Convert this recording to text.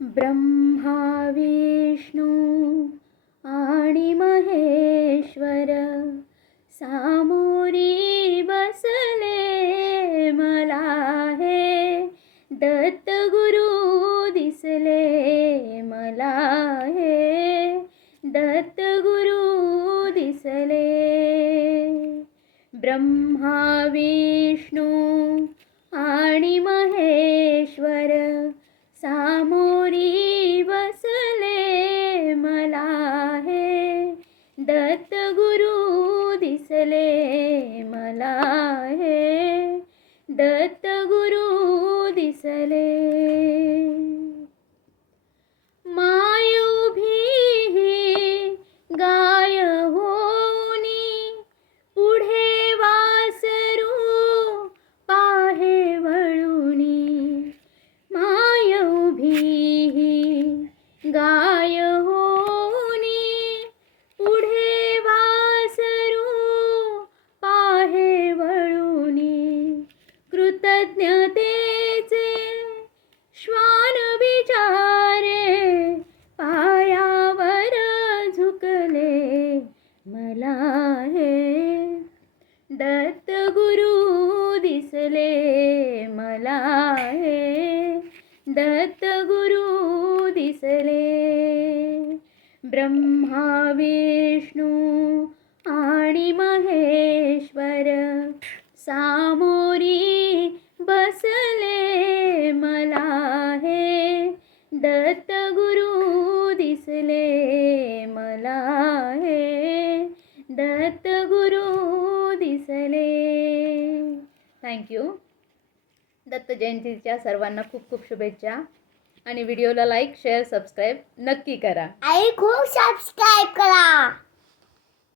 ब्रह्मा विष्णू आणि महेश्वर सामोरी बसले मला हे दत्त गुरु दिसले मला हे दत्त गुरु दिसले ब्रह्मा विष्णू आणि महेश्वर सामोरी बसले मला हे दत्त गुरु दिसले मला हे दत्त गुरु दिसले माय उभी गाय होनी पुढे वासरू पाहे वळुनी माय उभी गाय होनी पुढे वासरू पाहे वळुनी कृतज्ञतेचे श्वान बिचारे पायावर झुकले मला हे दत्त गुरु दिसले मला हे दत्त गुरु दिसले ब्रह्मा विष्णू आणि महेश्वर सामोरी बसले मला हे दत्त गुरु दिसले मला हे दत्त गुरु दिसले. थँक्यू. दत्त जयंतीच्या सर्वांना खूप खूप शुभेच्छा आणि व्हिडिओला लाईक शेअर सबस्क्राईब नक्की करा. आणि खूप सबस्क्राईब